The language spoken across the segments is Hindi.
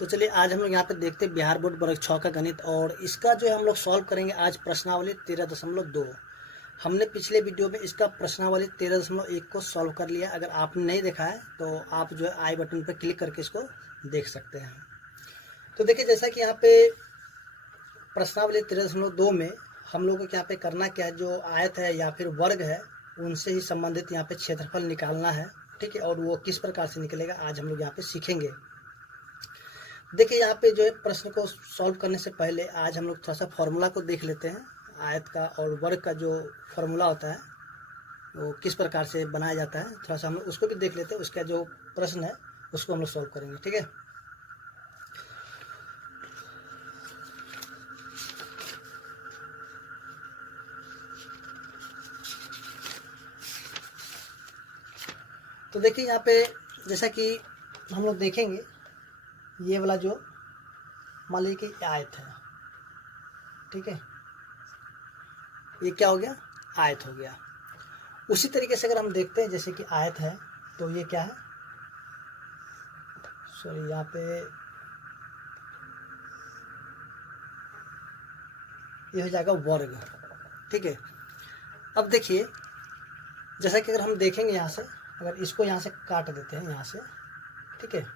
तो चलिए आज हम लोग यहाँ पे देखते हैं बिहार बोर्ड वर्ग 6 का गणित, और इसका जो है हम लोग सॉल्व करेंगे आज प्रश्नावली 13.2। हमने पिछले वीडियो में इसका प्रश्नावली 13.1 को सॉल्व कर लिया। अगर आपने नहीं देखा है तो आप जो है आई बटन पर क्लिक करके इसको देख सकते हैं। तो देखिए, जैसा कि यहाँ पे प्रश्नावली 13.2 में हम लोग को यहाँ पे करना क्या है, जो आयत है या फिर वर्ग है उनसे ही संबंधित यहाँ पे क्षेत्रफल निकालना है। ठीक है, और वो किस प्रकार से निकलेगा आज हम लोग यहाँ पे सीखेंगे। देखिए, यहाँ पे जो है प्रश्न को सॉल्व करने से पहले आज हम लोग थोड़ा सा फॉर्मूला को देख लेते हैं। आयत का और वर्ग का जो फॉर्मूला होता है वो किस प्रकार से बनाया जाता है, थोड़ा सा हम लोग उसको भी देख लेते हैं। उसका जो प्रश्न है उसको हम लोग सॉल्व करेंगे। ठीक है, तो देखिए यहाँ पे जैसा कि हम लोग देखेंगे, ये वाला जो मान लीजिए कि आयत है, ठीक है, ये क्या हो गया, आयत हो गया। उसी तरीके से अगर हम देखते हैं जैसे कि आयत है तो ये क्या है, सॉरी यहाँ पे ये हो जाएगा वर्ग। ठीक है, अब देखिए जैसा कि अगर हम देखेंगे यहाँ से, अगर इसको यहाँ से काट देते हैं यहाँ से, ठीक है,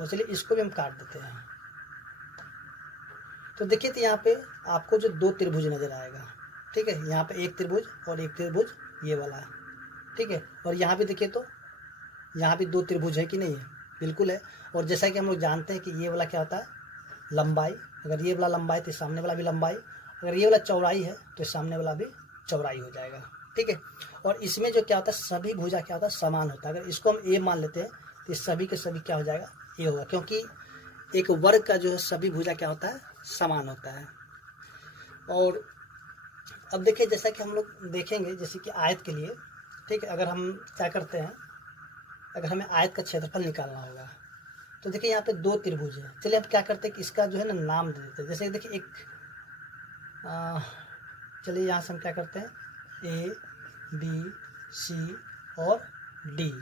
और चलिए इसको भी हम काट देते हैं, तो देखिए तो यहाँ पे आपको जो दो त्रिभुज नजर आएगा। ठीक है, यहाँ पे एक त्रिभुज और एक त्रिभुज ये वाला है। ठीक है, और यहाँ पे देखिए तो यहाँ भी दो त्रिभुज है कि नहीं है, बिल्कुल है। और जैसा कि हम लोग जानते हैं कि ये वाला क्या होता है, लंबाई। अगर ये वाला लंबाई तो सामने वाला भी लंबाई, अगर ये वाला चौड़ाई है तो सामने वाला भी चौड़ाई हो जाएगा। ठीक है, और इसमें जो क्या होता है, सभी भुजा क्या होता है, समान होता है। अगर इसको हम ए मान लेते हैं तो सभी के सभी क्या हो जाएगा, ए होगा, क्योंकि एक वर्ग का जो है सभी भुजा क्या होता है, समान होता है। और अब देखिए जैसा कि हम लोग देखेंगे जैसे कि आयत के लिए, ठीक है, अगर हम क्या करते हैं, अगर हमें आयत का क्षेत्रफल निकालना होगा तो देखिए यहाँ पे दो त्रिभुज है। चलिए अब क्या करते हैं कि इसका जो है ना नाम दे देते हैं। जैसे देखिए एक चलिए यहाँ से हम क्या करते हैं, ए बी सी और डी।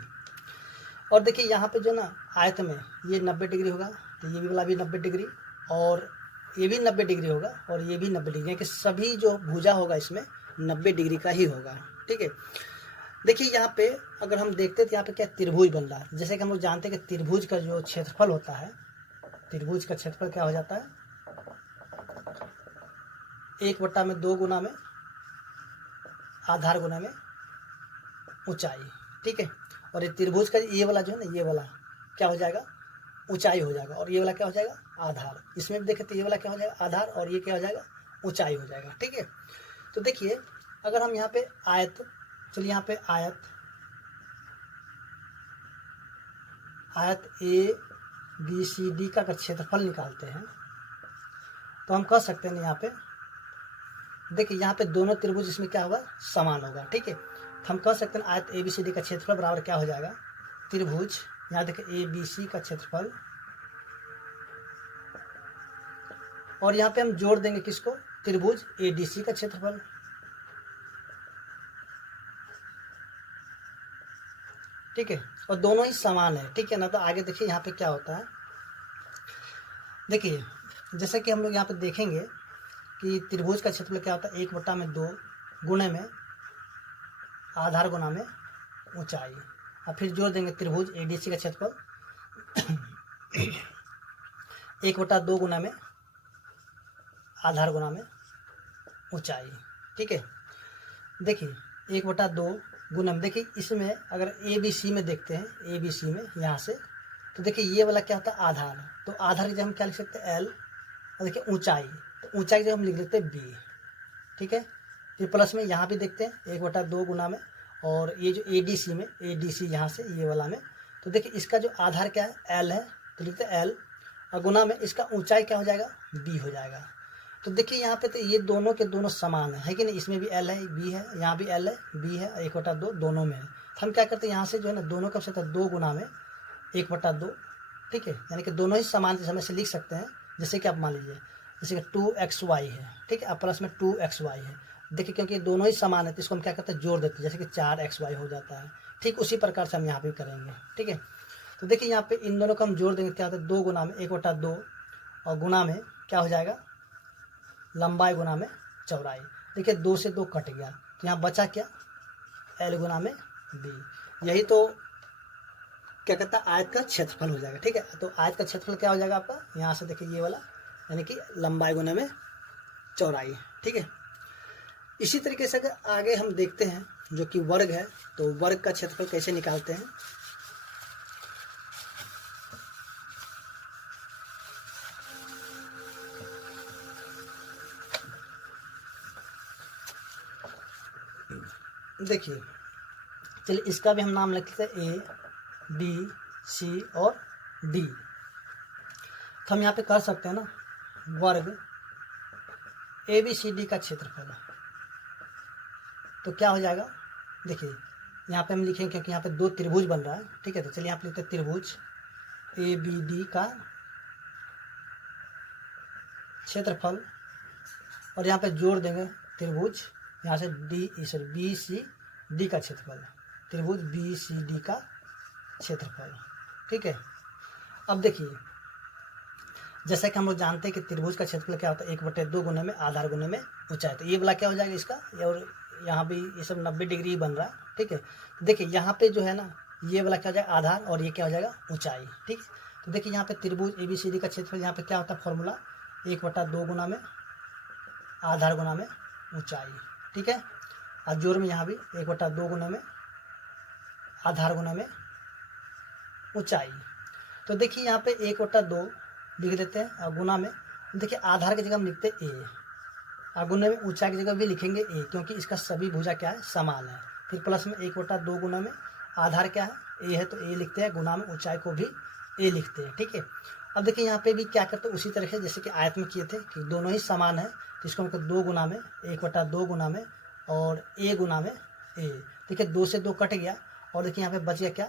और देखिए यहाँ पे जो ना आयत में ये 90 डिग्री होगा, तो ये भी वाला भी 90 डिग्री, और ये भी 90 डिग्री होगा, और ये भी 90 डिग्री, कि सभी जो भुजा होगा इसमें 90 डिग्री का ही होगा। ठीक है, देखिए यहाँ पे अगर हम देखते हैं तो यहाँ पे क्या त्रिभुज बन रहा है। जैसे कि हम लोग जानते हैं कि त्रिभुज का जो क्षेत्रफल होता है, त्रिभुज का क्षेत्रफल क्या हो जाता है, 1/2 गुना में आधार गुना में ऊंचाई। ठीक है, और ये त्रिभुज का ये वाला जो है ना, ये वाला क्या हो जाएगा, ऊंचाई हो जाएगा, और ये वाला क्या हो जाएगा, आधार। इसमें भी देखें तो ये वाला क्या हो जाएगा, आधार, और ये क्या हो जाएगा, ऊंचाई हो जाएगा। ठीक है, तो देखिए अगर हम यहाँ पे आयत, चलिए यहाँ पे आयत ए बी सी डी का अगर क्षेत्रफल निकालते हैं तो हम कह सकते हैं यहाँ पे, देखिए यहाँ पे दोनों त्रिभुज इसमें क्या होगा, समान होगा। ठीक है, तो हम कह सकते हैं आयत ए बी सी डी का क्षेत्रफल बराबर क्या हो जाएगा, त्रिभुज, यहाँ देखिए ए बी सी का क्षेत्रफल, और यहाँ पे हम जोड़ देंगे किसको, त्रिभुज ए डी सी का क्षेत्रफल। ठीक है, और दोनों ही समान है। ठीक है ना, तो आगे देखिए यहाँ पे क्या होता है, देखिए जैसे कि हम लोग यहाँ पे देखेंगे कि त्रिभुज का क्षेत्रफल क्या होता है, 1/2 गुणे में आधार गुना में ऊंचाई, और फिर जोड़ देंगे त्रिभुज एडीसी का क्षेत्रफल 1/2 गुना में आधार गुना में ऊंचाई। ठीक है, देखिए 1/2 गुना में, देखिए इसमें अगर ए बी सी में देखते हैं, ए बी सी में यहाँ से, तो देखिए ये वाला क्या होता है, आधार। तो आधार की जगह हम क्या लिख सकते हैं, एल, और देखिए ऊंचाई, तो ऊंचाई की जगह हम लिख लेते हैं बी। ठीक है, फिर प्लस में यहाँ भी देखते हैं 1/2 गुना में, और ये जो ए डी सी में, ए डी सी यहाँ से ये वाला में, तो देखिए इसका जो आधार क्या है, एल है, तो लिखते हैं एल, और गुना में इसका ऊंचाई क्या हो जाएगा, बी हो जाएगा। तो देखिए यहाँ पे तो ये दोनों के दोनों समान है कि नहीं, इसमें भी एल है, बी है, यहाँ भी एल है, बी है, 1/2 दोनों में है। तो हम क्या करते हैं यहाँ से जो है ना, दोनों का क्षेत्र 2 गुना में 1/2। ठीक है, यानी कि दोनों ही समान समय से लिख सकते हैं। जैसे कि आप मान लीजिए जैसे कि 2xy है, ठीक है, अब प्लस में 2xy है। देखिए क्योंकि ये दोनों ही समान है तो इसको हम क्या करते हैं, जोड़ देते हैं, जैसे कि 4xy हो जाता है। ठीक उसी प्रकार से हम यहाँ पे करेंगे। ठीक है, तो देखिए यहाँ पे इन दोनों को हम जोड़ देंगे, क्या होता है 2 गुना में 1/2 और गुना में क्या हो जाएगा लंबाई गुना में चौड़ाई। देखिए 2 से 2 कट गया, तो यहाँ बचा क्या L गुना में B। यही तो क्या कहता है आयत का क्षेत्रफल हो जाएगा। ठीक है, तो आयत का क्षेत्रफल क्या हो जाएगा आपका, यहाँ से देखिए ये वाला यानी कि लंबाई गुना में चौड़ाई। ठीक है, इसी तरीके से अगर आगे हम देखते हैं जो कि वर्ग है, तो वर्ग का क्षेत्रफल कैसे निकालते हैं। देखिए चलिए इसका भी हम नाम लिखते हैं A, B, C और D। तो हम यहाँ पे कर सकते हैं ना वर्ग ABCD का क्षेत्रफल। तो क्या हो जाएगा, देखिए यहाँ पे हम लिखेंगे क्योंकि यहाँ पे 2 त्रिभुज बन रहा है। ठीक है, तो चलिए यहाँ पे लिखते हैं त्रिभुज ABD का क्षेत्रफल और यहाँ पे जोड़ देंगे त्रिभुज यहाँ से BCD का क्षेत्रफल, त्रिभुज BCD का क्षेत्रफल। ठीक है, अब देखिए जैसा कि हम लोग जानते हैं कि त्रिभुज का क्षेत्रफल क्या होता है 1/2 गुने में आधार गुने में ऊंचाई। तो ये वाला क्या हो जाएगा इसका, और यहाँ भी ये सब 90 डिग्री बन रहा है। ठीक है, तो देखिए यहाँ पे जो है ना ये वाला क्या हो जाएगा आधार और ये क्या हो जाएगा ऊंचाई। ठीक है, तो देखिए यहाँ पे त्रिभुज ABCD का क्षेत्रफल यहाँ पे क्या होता है फॉर्मूला 1/2 गुना में आधार गुना में ऊंचाई। ठीक है, और जोड़ में यहाँ भी 1/2 गुना में आधार गुना में ऊंचाई। तो देखिए यहाँ पे 1/2 लिख देते हैं और गुना में देखिए आधार की जगह हम लिखते हैं A और गुना में ऊंचाई की जगह भी लिखेंगे A, क्योंकि इसका सभी भुजा क्या है समान है। फिर प्लस में 1/2 गुना में आधार क्या है A है, तो A लिखते हैं, गुना में ऊंचाई को भी A लिखते हैं। ठीक है, अब देखिए यहाँ पे भी क्या करते हैं उसी तरह से जैसे कि आयत में किए थे कि दोनों ही समान है, तो इसको हम 2 गुना में 1/2 गुना में और A गुना में A। देखिए 2 से 2 कट गया और देखिए यहाँ पे बच गया क्या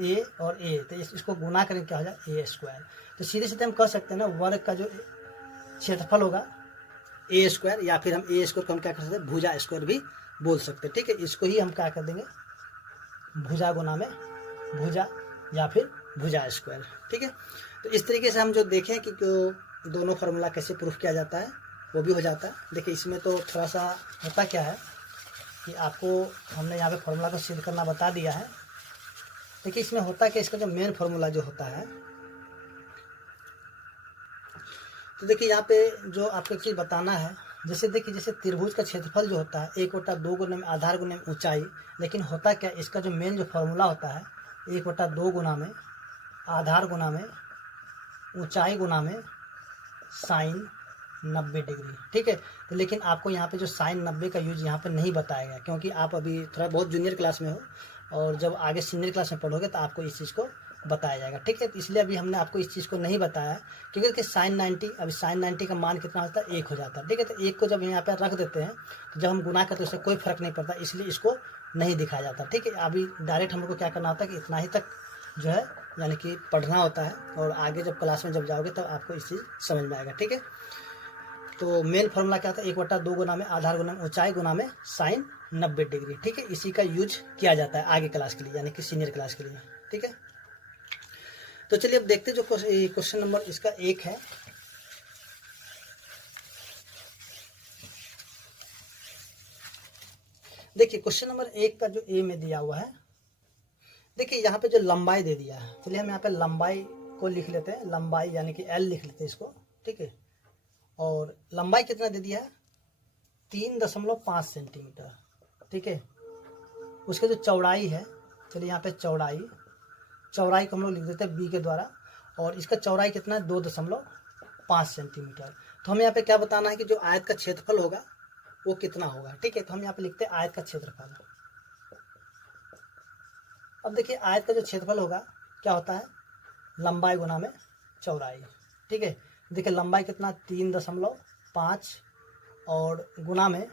A और A, तो इसको गुना करेंगे क्या हो जाए A²। तो सीधे सीधे हम कह सकते हैं ना वर्ग का जो क्षेत्रफल होगा A² या फिर हम A² को हम क्या कर सकते हैं भुजा स्क्वायर भी बोल सकते हैं। ठीक है, इसको ही हम क्या कर देंगे भुजा गुना में भुजा या फिर भुजा स्क्वायर। ठीक है, तो इस तरीके से हम जो देखें कि दोनों फार्मूला कैसे प्रूफ किया जाता है वो भी हो जाता है। देखिए इसमें तो थोड़ा सा होता क्या है कि आपको हमने यहाँ पे फार्मूला को सिद्ध करना बता दिया है। देखिए इसमें होता है कि इसका जो मेन फार्मूला जो होता है, तो देखिए यहाँ पे जो आपको एक चीज़ बताना है, जैसे देखिए जैसे त्रिभुज का क्षेत्रफल जो होता है 1/2 गुना में आधार गुना में ऊंचाई, लेकिन होता क्या इसका जो मेन जो फार्मूला होता है 1/2 गुना में आधार गुना में ऊंचाई गुना में साइन 90 डिग्री। ठीक है, तो लेकिन आपको यहाँ पे जो साइन 90 का यूज यहाँ पे नहीं बताया गया, क्योंकि आप अभी थोड़ा बहुत जूनियर क्लास में हो और जब आगे सीनियर क्लास में पढ़ोगे तो आपको इस चीज़ को बताया जाएगा। ठीक है, तो इसलिए अभी हमने आपको इस चीज़ को नहीं बताया क्योंकि साइन 90 अभी साइन 90 का मान कितना होता है 1 हो जाता है। ठीक है, तो 1 को जब यहाँ पर रख देते हैं तो जब हम गुना करते हैं उससे कोई फर्क नहीं पड़ता, इसलिए इसको नहीं दिखाया जाता। ठीक है, अभी डायरेक्ट हम लोग को क्या करना होता है कि इतना ही तक जो है यानी कि पढ़ना होता है और आगे जब क्लास में जब जाओगे तब आपको इस चीज़ समझ में आएगा। ठीक है, तो मेन फार्मूला क्या था 1/2 गुना में आधार गुना में ऊंचाई गुना में साइन 90 डिग्री। ठीक है, इसी का यूज किया जाता है आगे क्लास के लिए यानी कि सीनियर क्लास के लिए। ठीक है, तो चलिए अब देखते हैं जो क्वेश्चन नंबर इसका 1 है। देखिए क्वेश्चन नंबर 1 का जो ए में दिया हुआ है, देखिए यहाँ पे जो लंबाई दे दिया है, चलिए हम यहाँ पे लंबाई को लिख लेते हैं, लंबाई यानी कि L लिख लेते हैं इसको। ठीक है, और लंबाई कितना दे दिया है 3.5 सेंटीमीटर। ठीक है, उसके जो चौड़ाई है, चलिए यहाँ पे चौड़ाई को हम लोग लिख देते हैं B के द्वारा, और इसका चौड़ाई कितना है 2.5 सेंटीमीटर। तो हमें यहाँ पे क्या बताना है कि जो आयत का क्षेत्रफल होगा वो कितना होगा। ठीक है, तो हम यहाँ पे लिखते हैं आयत का क्षेत्रफल। अब देखिए आयत का जो क्षेत्रफल होगा क्या होता है लंबाई गुना में चौड़ाई। ठीक है, देखिए लंबाई कितना 3.5 और गुना में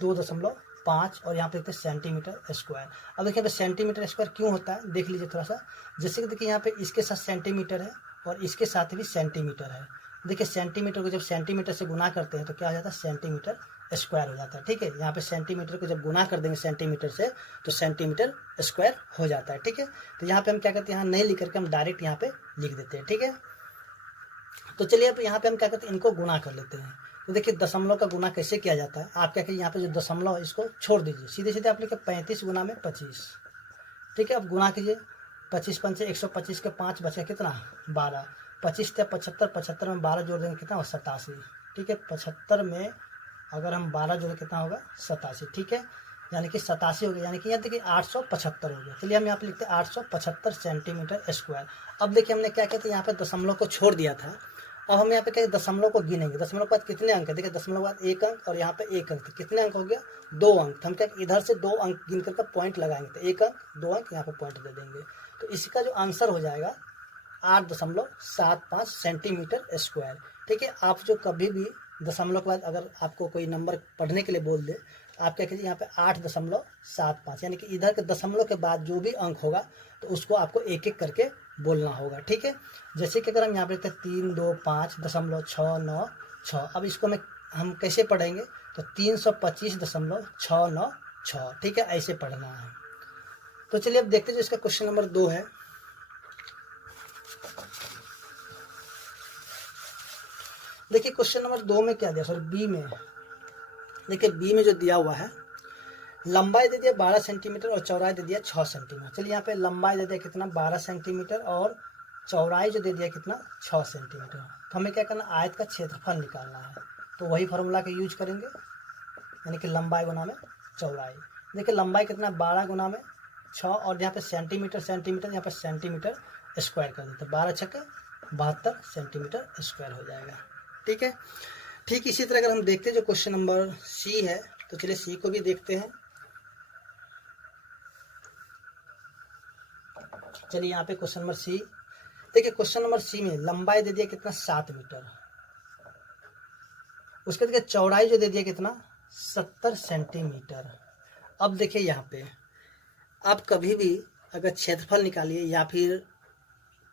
2.5 और यहाँ पे देखते हैं सेंटीमीटर स्क्वायर। अब देखिए यहाँ पे सेंटीमीटर स्क्वायर क्यों होता है देख लीजिए थोड़ा सा। जैसे कि देखिए यहाँ पे इसके साथ सेंटीमीटर है और इसके साथ भी सेंटीमीटर है। देखिए सेंटीमीटर को जब सेंटीमीटर से गुना करते हैं तो क्या हो जाता है सेंटीमीटर स्क्वायर हो जाता है। ठीक है, यहाँ पे सेंटीमीटर को जब गुना कर देंगे सेंटीमीटर से तो सेंटीमीटर स्क्वायर हो जाता है। ठीक है, तो यहाँ पे हम क्या करते हैं, यहाँ नहीं लिख करके हम डायरेक्ट यहाँ पे लिख देते हैं। ठीक है, तो चलिए अब यहाँ पे हम क्या करते हैं, इनको गुना कर लेते हैं। तो देखिए दशमलव का गुना कैसे किया जाता है, आप क्या करिए, यहाँ पे जो दशमलव है इसको छोड़ दीजिए, सीधे सीधे आप लिखे 35 गुना में 25। ठीक है, अब गुना कीजिए, 25 पंचे 125 के 5 बचे कितना 12, 25 से 75, 75 में 12 जोड़ देंगे कितना होगा 87। ठीक है, 75 में अगर हम 12 जोड़े कितना होगा 87। ठीक है, यानी कि 87 हो गया, यानी कि यहाँ देखिए 875 हो गया। चलिए हम यहाँ पे लिखते हैं 875 सेंटीमीटर स्क्वायर। अब देखिए हमने क्या किया था, यहाँ पे दशमलव को छोड़ दिया था, अब हम यहाँ पे क्या दशमलव को गिनेंगे। दशमलव के बाद कितने अंक है, देखिए दशमलव के बाद 1 अंक और यहाँ पे 1 अंक, तो कितने अंक हो गया 2 अंक। हम क्या इधर से 2 अंक गिन करके पॉइंट लगाएंगे, तो 1 अंक 2 अंक यहाँ पे पॉइंट दे देंगे। तो इसका जो आंसर हो जाएगा 8.75 सेंटीमीटर स्क्वायर। ठीक है, आप जो कभी भी दशमलव के बाद अगर आपको कोई नंबर पढ़ने के लिए बोल दे, आप क्या कीजिए यहाँ पे 8.75, यानी कि इधर के दशमलव के बाद जो भी अंक होगा तो उसको आपको एक एक करके बोलना होगा। ठीक है, जैसे कि अगर हम यहाँ पे लिखते हैं 325.696। अब इसको हम कैसे पढ़ेंगे, तो 325.696। ठीक है, ऐसे पढ़ना है। तो चलिए अब देखते हैं जो इसका क्वेश्चन नंबर 2 है। देखिए क्वेश्चन नंबर 2 में क्या दिया, सॉरी बी में, देखिए बी में जो दिया हुआ है, लंबाई दे दिया 12 सेंटीमीटर और चौड़ाई दे दिया 6 सेंटीमीटर। चलिए यहाँ पे लंबाई दे दिया कितना 12 सेंटीमीटर और चौड़ाई जो दे दिया कितना 6 सेंटीमीटर। तो हमें क्या करना, आयत का क्षेत्रफल निकालना है, तो वही फार्मूला का यूज करेंगे, यानी कि लंबाई गुना में चौड़ाई। देखिए लंबाई कितना 12 गुना में 6 और यहाँ पे सेंटीमीटर यहाँ पे सेंटीमीटर स्क्वायर कर देते, 12 छक्के 72 सेंटीमीटर स्क्वायर हो जाएगा। ठीक है, ठीक इसी तरह अगर हम देखते हैं जो क्वेश्चन नंबर सी है, तो चलिए सी को भी देखते हैं। चलिए यहाँ पे क्वेश्चन नंबर सी, देखिए क्वेश्चन नंबर सी में लंबाई दे दिया कितना 7 मीटर, उसके देखिए चौड़ाई जो दे दिया कितना 70 सेंटीमीटर। अब देखिए यहाँ पे आप कभी भी अगर क्षेत्रफल निकालिए या फिर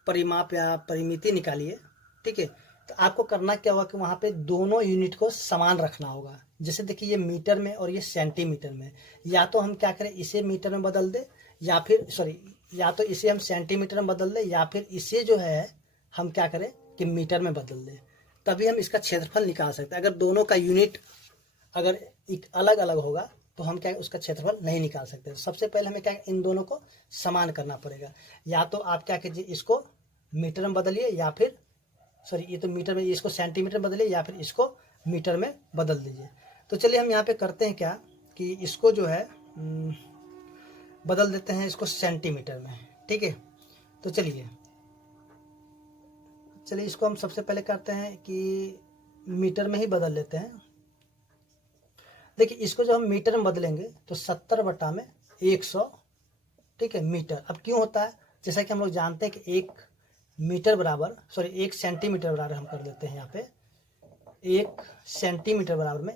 परिमाप या परिमिति निकालिए, ठीक है, तो आपको करना क्या होगा कि वहाँ पे दोनों यूनिट को समान रखना होगा। जैसे देखिए ये मीटर में और ये सेंटीमीटर में, या तो हम क्या करें इसे मीटर में बदल दे, या फिर या तो इसे हम सेंटीमीटर में बदल दे, या फिर इसे जो है हम क्या करें कि मीटर में बदल दे, तभी हम इसका क्षेत्रफल निकाल सकते हैं। अगर दोनों का यूनिट अगर अलग अलग होगा तो हम क्या उसका क्षेत्रफल नहीं निकाल सकते। सबसे पहले हमें क्या इन दोनों को समान करना पड़ेगा, या तो आप क्या कीजिए इसको मीटर में बदलिए, या फिर ये तो मीटर में, इसको सेंटीमीटर में बदलिए या फिर इसको मीटर में बदल दीजिए। तो चलिए हम यहाँ पे करते हैं क्या कि इसको जो है बदल देते हैं इसको सेंटीमीटर में। ठीक है, तो चलिए इसको हम सबसे पहले करते हैं कि मीटर में ही बदल लेते हैं। देखिए इसको जब हम मीटर में बदलेंगे तो 70/100, ठीक है, मीटर। अब क्यों होता है, जैसा कि हम लोग जानते हैं कि 1 सेंटीमीटर बराबर हम कर देते हैं यहाँ पे 1 सेंटीमीटर बराबर में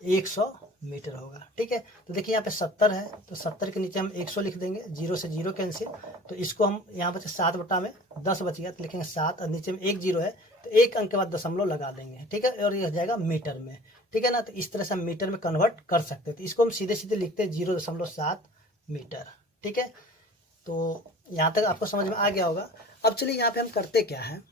1/100 मीटर होगा। ठीक है, तो देखिए यहाँ पे 70 है, तो 70 के नीचे हम 100 लिख देंगे, 0 से 0 कैंसिल, तो इसको हम यहाँ पे 7/10 बच गया, तो लिखेंगे 7 और नीचे में 1 0 है, तो 1 अंक के बाद दशमलव लगा देंगे। ठीक है, और ये हो जाएगा मीटर में। ठीक है ना, तो इस तरह से हम मीटर में कन्वर्ट कर सकते हैं। तो इसको हम सीधे सीधे लिखते हैं 0.7 मीटर। ठीक है, तो यहाँ तक आपको समझ में आ गया होगा। अब चलिए यहाँ पे हम करते क्या है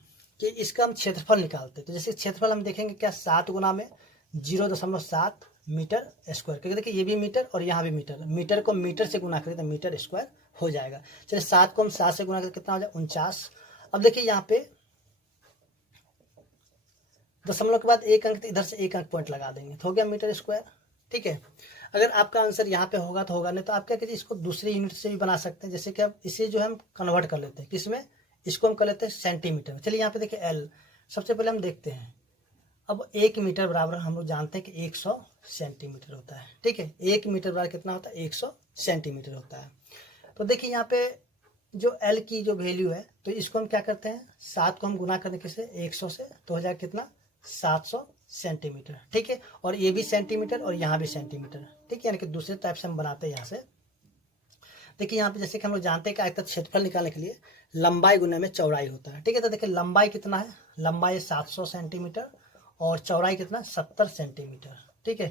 कि इसका हम क्षेत्रफल निकालते हैं। तो जैसे क्षेत्रफल हम देखेंगे क्या 7 गुना में 0.7 मीटर स्क्वायर, क्योंकि देखिए ये भी मीटर और यहाँ भी मीटर, मीटर को मीटर से गुना करें तो मीटर स्क्वायर हो जाएगा। चलिए 7 को हम 7 से गुना करें कितना हो जाए 49। अब देखिए यहाँ पे दशमलव के बाद 1 अंक, इधर से 1 अंक पॉइंट लगा देंगे, तो हो गया मीटर स्क्वायर। ठीक है, अगर आपका आंसर यहाँ पे होगा तो होगा, नहीं तो आप क्या कीजिए इसको दूसरे यूनिट से भी बना सकते हैं। जैसे कि अब इसे जो है हम कन्वर्ट कर लेते हैं किसमें, इसको हम कर लेते हैं सेंटीमीटर में। चलिए यहाँ पे देखिए एल, सबसे पहले हम देखते हैं। अब 1 मीटर बराबर हम लोग जानते हैं कि 100 सेंटीमीटर होता है। ठीक है, 1 मीटर बराबर कितना होता है 100 सेंटीमीटर होता है। तो देखिए यहाँ पे जो एल की जो वैल्यू है, तो इसको हम क्या करते हैं 7 को हम गुना करने किससे 100 से, तो हो जाएगा कितना 700 सेंटीमीटर। ठीक है, और ये भी सेंटीमीटर और यहाँ भी सेंटीमीटर। ठीक है, यानी कि दूसरे टाइप से हम बनाते हैं यहाँ से। देखिए यहाँ पे जैसे कि हम लोग जानते हैं कि आयतन क्षेत्रफल निकालने के लिए लंबाई गुना में चौड़ाई होता है। ठीक है, तो देखिए लंबाई कितना है, लंबाई 700 सेंटीमीटर और चौड़ाई कितना 70 सेंटीमीटर। ठीक है।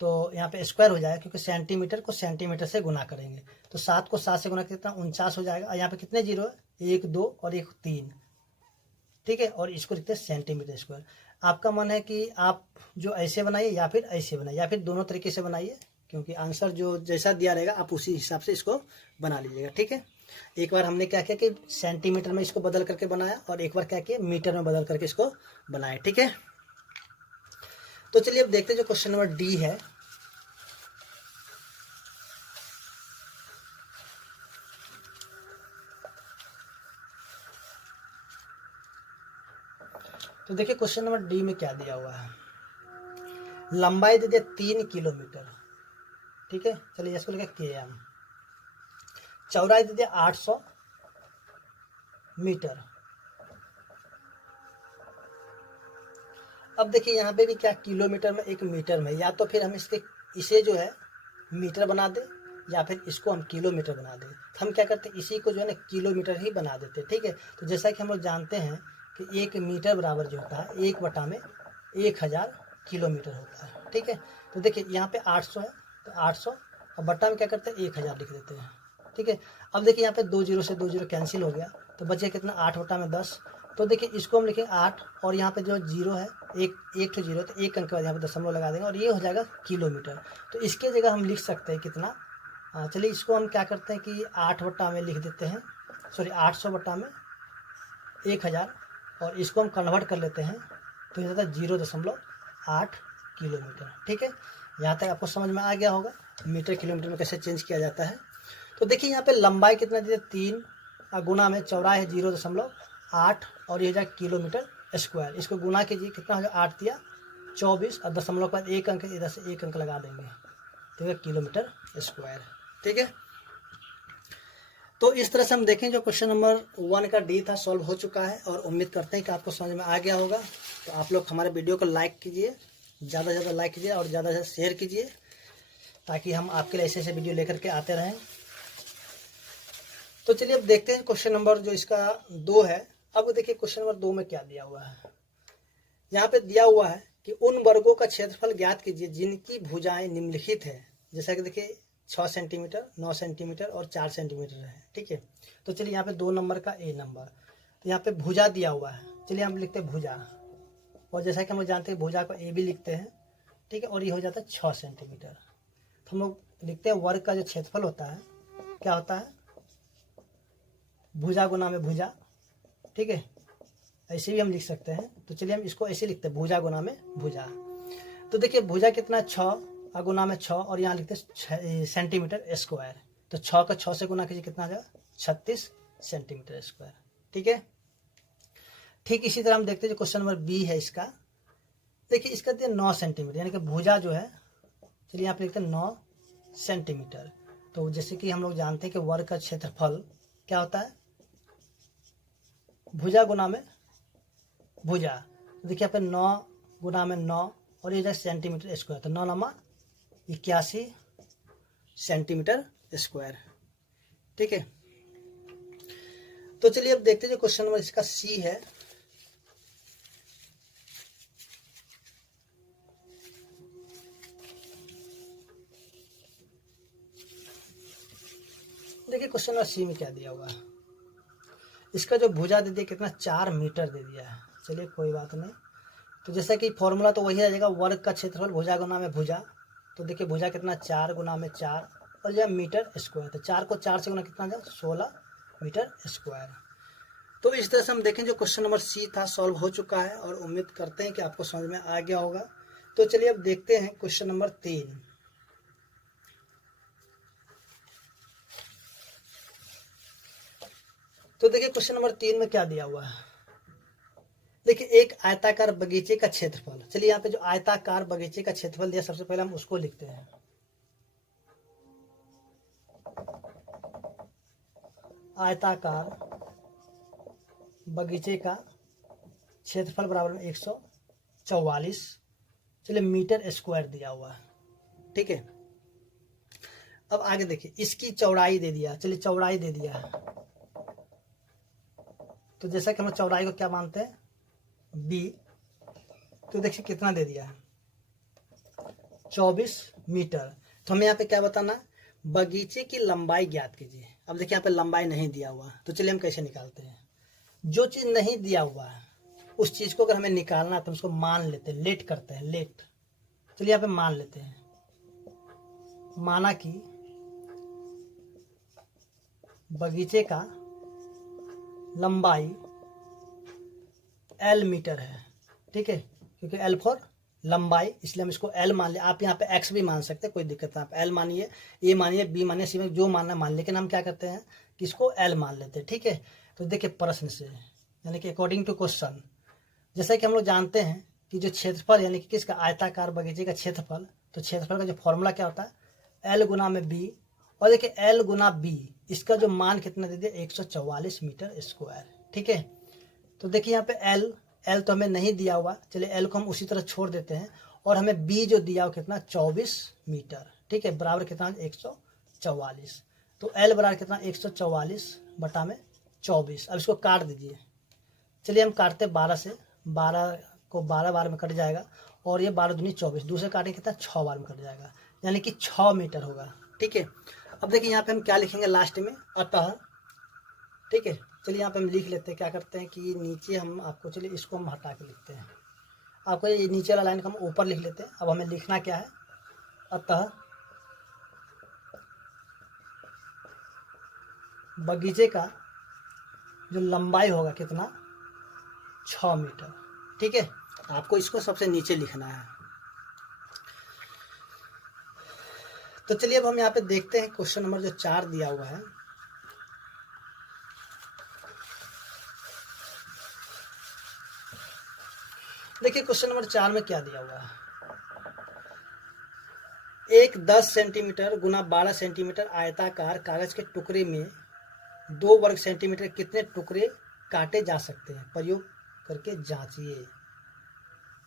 तो यहाँ पे स्क्वायर हो जाएगा क्योंकि सेंटीमीटर को सेंटीमीटर से गुना करेंगे। तो 7 को 7 से गुना कितना 49 हो जाएगा। यहाँ पे कितने जीरो है, 1 2 और 1 3, ठीक है। और इसको लिखते हैं सेंटीमीटर स्क्वायर। आपका मन है कि आप जो ऐसे बनाइए या फिर ऐसे बनाइए या फिर दोनों तरीके से बनाइए, क्योंकि आंसर जो जैसा दिया रहेगा आप उसी हिसाब से इसको बना लीजिएगा, ठीक है। एक बार हमने क्या किया कि सेंटीमीटर में इसको बदल करके बनाया और एक बार क्या किया मीटर में बदल करके इसको बनाया, ठीक है। तो चलिए अब देखते हैं जो क्वेश्चन नंबर डी है। तो देखिए क्वेश्चन नंबर डी में क्या दिया हुआ है। लंबाई दे दिया 3 किलोमीटर, ठीक है। चलिए इसको लिखा km। चौड़ाई दे दिया 800 मीटर। अब देखिए यहाँ पे भी क्या किलोमीटर में एक मीटर में, या तो फिर हम इसे जो है मीटर बना दे या फिर इसको हम किलोमीटर बना दें। हम क्या करते हैं इसी को जो है ना किलोमीटर ही बना देते हैं, ठीक है। तो जैसा कि हम लोग जानते हैं कि 1 मीटर बराबर जो होता है 1/1000 किलोमीटर होता है, ठीक है। तो देखिए यहाँ पे 800 है तो 800 और बट्टा में क्या करते हैं 1000 लिख देते हैं, ठीक है। अब देखिए यहाँ पे 2 जीरो से 2 जीरो कैंसिल हो गया तो बचे कितना 8/10। तो देखिए इसको हम लिखेंगे 8 और यहाँ पे जो जीरो है एक तो जीरो, तो एक अंक के बाद यहाँ पे दशमलव लगा देंगे और ये हो जाएगा किलोमीटर। तो इसके जगह हम लिख सकते हैं कितना, चलिए इसको हम क्या करते हैं कि 8 में लिख देते हैं, सॉरी 800 में 1000 और इसको हम कन्वर्ट कर लेते हैं तो ये जाता है 0.8 किलोमीटर, ठीक है। यहाँ तक आपको समझ में आ गया होगा मीटर किलोमीटर में कैसे चेंज किया जाता है। तो देखिए यहाँ पे लंबाई कितना दिया 3 गुना में चौड़ाई है 0.8 और ये हो जाएगा किलोमीटर स्क्वायर। इसको गुना कीजिए कितना हो जाएगा 8 दिया 24 और दशमलव के बाद एक अंक इधर से एक अंक लगा देंगे तो ये किलोमीटर स्क्वायर, ठीक है। तो इस तरह से हम देखें जो क्वेश्चन नंबर 1 का डी था सॉल्व हो चुका है और उम्मीद करते हैं कि आपको समझ में आ गया होगा। तो आप लोग हमारे वीडियो को लाइक कीजिए, ज़्यादा से ज़्यादा लाइक कीजिए और ज़्यादा से ज़्यादा शेयर कीजिए ताकि हम आपके लिए ऐसे ऐसे वीडियो लेकर के आते रहें। तो चलिए अब देखते हैं क्वेश्चन नंबर जो इसका 2 है। अब देखिए क्वेश्चन नंबर 2 में क्या दिया हुआ है। यहाँ पे दिया हुआ है कि उन वर्गों का क्षेत्रफल ज्ञात कीजिए जिनकी भुजाएं निम्नलिखित है। जैसा कि देखिए 6 सेंटीमीटर 9 सेंटीमीटर और 4 सेंटीमीटर है, ठीक है। तो चलिए यहाँ पे 2 नंबर का ए नंबर, तो यहाँ पे भुजा दिया हुआ है। चलिए हम लिखते हैं भुजा और जैसा कि हम लोग जानते हैं भुजा को ए भी लिखते हैं, ठीक है। और ये हो जाता है 6 सेंटीमीटर। तो हम लोग लिखते हैं वर्ग का जो क्षेत्रफल होता है क्या होता है भुजा गुना में भुजा, ठीक है। ऐसे भी हम लिख सकते हैं। तो चलिए हम इसको ऐसे लिखते हैं भुजा गुना में भुजा। तो देखिए भुजा कितना 6 गुना में 6 और यहाँ लिखते हैं सेंटीमीटर स्क्वायर। तो 6 का 6 से गुना कीजिए कितना आ जाएगा 36 सेंटीमीटर स्क्वायर, ठीक है। ठीक इसी तरह हम देखते हैं जो क्वेश्चन नंबर बी है इसका। देखिए इसका दिया 9 सेंटीमीटर यानी कि भुजा जो है, चलिए यहाँ पे लिखते हैं 9 सेंटीमीटर। तो जैसे कि हम लोग जानते हैं कि वर्ग का क्षेत्रफल क्या होता है भुजा गुना में भुजा। देखिए यहाँ पे 9 गुना में 9 और ये सेंटीमीटर स्क्वायर, तो 9 9 81 सेंटीमीटर स्क्वायर, ठीक है। तो चलिए अब देखते हैं जो क्वेश्चन नंबर इसका सी है। देखिए क्वेश्चन नंबर सी में क्या दिया हुआ है। इसका जो भुजा दे दिया कितना 4 मीटर दे दिया है। चलिए कोई बात नहीं। तो जैसा कि फॉर्मूला तो वही आ जाएगा वर्ग का क्षेत्रफल भुजा गुना में भुजा। तो देखिए भुजा कितना 4 गुना में 4 और यह मीटर स्क्वायर। तो 4 को 4 से गुना कितना जाए 16 मीटर स्क्वायर। तो इस तरह से हम देखें जो क्वेश्चन नंबर सी था सॉल्व हो चुका है और उम्मीद करते हैं कि आपको समझ में आ गया होगा। तो चलिए अब देखते हैं क्वेश्चन नंबर 3। तो देखिए क्वेश्चन नंबर 3 में क्या दिया हुआ है। देखिए एक आयताकार बगीचे का क्षेत्रफल, चलिए यहाँ पे जो आयताकार बगीचे का क्षेत्रफल दिया सबसे पहले हम उसको लिखते हैं। आयताकार बगीचे का क्षेत्रफल बराबर में 144 चलिए मीटर स्क्वायर दिया हुआ है, ठीक है। अब आगे देखिए इसकी चौड़ाई दे दिया, चलिए चौड़ाई दे दिया है। तो जैसा कि हम चौड़ाई को क्या मानते हैं बी, तो देखिए कितना दे दिया है 24 मीटर। तो हमें यहाँ पे क्या बताना, बगीचे की लंबाई ज्ञात कीजिए। अब देखिए यहाँ पे लंबाई नहीं दिया हुआ, तो चलिए हम कैसे निकालते हैं। जो चीज़ नहीं दिया हुआ है उस चीज़ को अगर हमें निकालना है तो उसको मान लेते हैं, लेट करते हैं, लेट। चलिए यहाँ पे मान लेते हैं, माना कि बगीचे का लंबाई L मीटर है, ठीक है, क्योंकि L फॉर लंबाई, इसलिए हम इसको L मान ले। आप यहाँ पे X भी मान सकते हैं, कोई दिक्कत नहीं, आप L मानिए, A मानिए, B मानिए, C में जो मानना मान, लेकिन हम क्या करते हैं कि इसको L मान लेते हैं, ठीक है। तो देखिए प्रश्न से, यानी कि अकॉर्डिंग टू क्वेश्चन, जैसा कि हम लोग जानते हैं कि जो क्षेत्रफल यानी कि किसका, आयताकार बगीचे का क्षेत्रफल, तो क्षेत्रफल का जो फॉर्मूला क्या होता है, L गुना में B। और देखिए L गुना B, इसका जो मान कितना दे दिया, 144 मीटर स्क्वायर, ठीक है। तो देखिए यहाँ पे L तो हमें नहीं दिया हुआ, चलिए L को हम उसी तरह छोड़ देते हैं, और हमें B जो दिया हुआ कितना, 24 मीटर, ठीक है, बराबर कितना, 144। तो L बराबर कितना, 144 बटा में 24। अब इसको काट दीजिए, चलिए हम काटते 12 से, 12 को 12 बार में कट जाएगा, और ये 12 दूनी 24, दूसरे काटेंगे कितना, 6 बार में कट जाएगा, यानी कि 6 मीटर होगा, ठीक है। अब देखिए यहाँ पे हम क्या लिखेंगे लास्ट में, अतः, ठीक है। चलिए यहाँ पे हम लिख लेते हैं, क्या करते हैं कि नीचे हम आपको, चलिए इसको हम हटा के लिखते हैं, आपको ये नीचे वाला लाइन को हम ऊपर लिख लेते हैं। अब हमें लिखना क्या है, अतः बगीचे का जो लंबाई होगा कितना, 6 मीटर, ठीक है। आपको इसको सबसे नीचे लिखना है। तो चलिए अब हम यहाँ पे देखते हैं क्वेश्चन नंबर जो 4 दिया हुआ है। देखिए क्वेश्चन नंबर 4 में क्या दिया हुआ है, एक 10 सेंटीमीटर गुना 12 सेंटीमीटर आयताकार कागज के टुकड़े में 2 वर्ग सेंटीमीटर कितने टुकड़े काटे जा सकते हैं, प्रयोग करके जांचिए।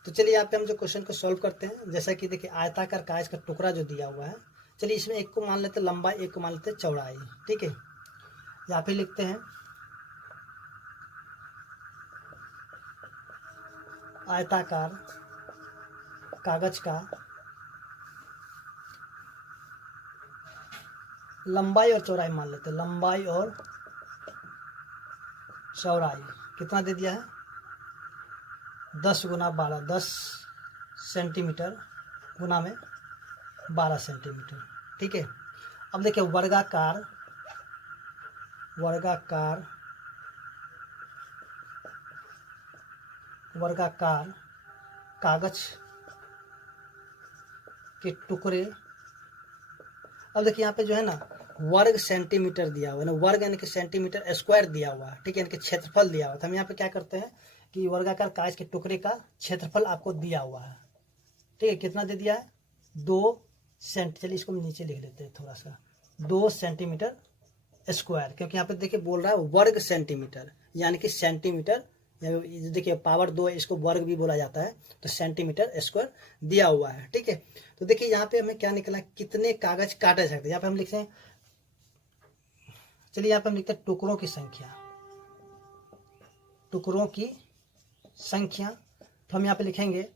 तो चलिए यहाँ पे हम जो क्वेश्चन को सॉल्व करते हैं, जैसा कि देखिए आयताकार कागज का टुकड़ा जो दिया हुआ है, चलिए इसमें एक को मान लेते हैं लंबाई, एक को मान लेते हैं चौड़ाई, ठीक है। यहाँ पे लिखते हैं आयताकार कागज का लंबाई और चौड़ाई मान लेते हैं, लंबाई और चौड़ाई कितना दे दिया है, 10 गुना 12, 10 सेंटीमीटर गुना में 12 सेंटीमीटर, ठीक है। अब देखिए वर्गाकार कागज के टुकड़े। अब देखिए यहाँ पे जो है ना वर्ग सेंटीमीटर दिया हुआ है ना, वर्ग यानी कि सेंटीमीटर स्क्वायर दिया हुआ है, ठीक है, यानी कि क्षेत्रफल दिया हुआ है। तो हम यहाँ पे क्या करते हैं कि वर्गाकार कागज के टुकड़े का क्षेत्रफल आपको दिया हुआ है, ठीक है, कितना दे दिया है, 2 सेंट, चलिए इसको हम नीचे लिख लेते हैं थोड़ा सा, 2 सेंटीमीटर स्क्वायर, क्योंकि यहाँ पे देखिए बोल रहा है वर्ग सेंटीमीटर, यानी कि सेंटीमीटर, देखिए पावर 2 है, इसको वर्ग भी बोला जाता है, तो सेंटीमीटर स्क्वायर दिया हुआ है, ठीक है। तो देखिए यहाँ पे हमें क्या निकला, कितने कागज काटे सकते हैं, यहाँ पे हम लिखते हैं, चलिए यहाँ पे हम लिखते हैं टुकड़ों की संख्या। तो हम यहाँ पे लिखेंगे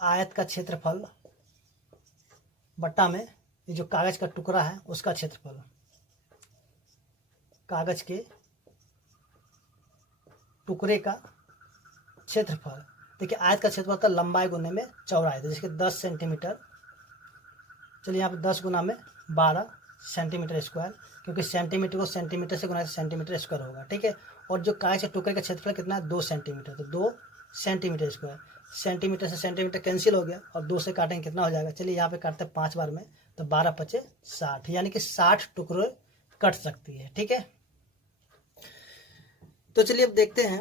आयत का क्षेत्रफल बट्टा में ये जो कागज का टुकड़ा है उसका क्षेत्रफल, कागज के टुकड़े का क्षेत्रफल। देखिए आयत का क्षेत्रफल था लंबाई गुने में चौड़ाई, तो जैसे 10 सेंटीमीटर, चलिए यहाँ पे 10 गुना में 12 सेंटीमीटर स्क्वायर, क्योंकि सेंटीमीटर को सेंटीमीटर से गुना सेंटीमीटर स्क्वायर होगा, ठीक है। और जो कागज के टुकड़े का क्षेत्रफल कितना है, 2 सेंटीमीटर, तो 2 सेंटीमीटर स्क्वायर, सेंटीमीटर से सेंटीमीटर कैंसिल हो गया, और 2 से काटेंगे कितना हो जाएगा, चलिए यहाँ पे काटते हैं 5 बार में, तो 12 पचे 60, यानी कि 60 टुकड़े कट सकती है, ठीक है। तो चलिए अब देखते हैं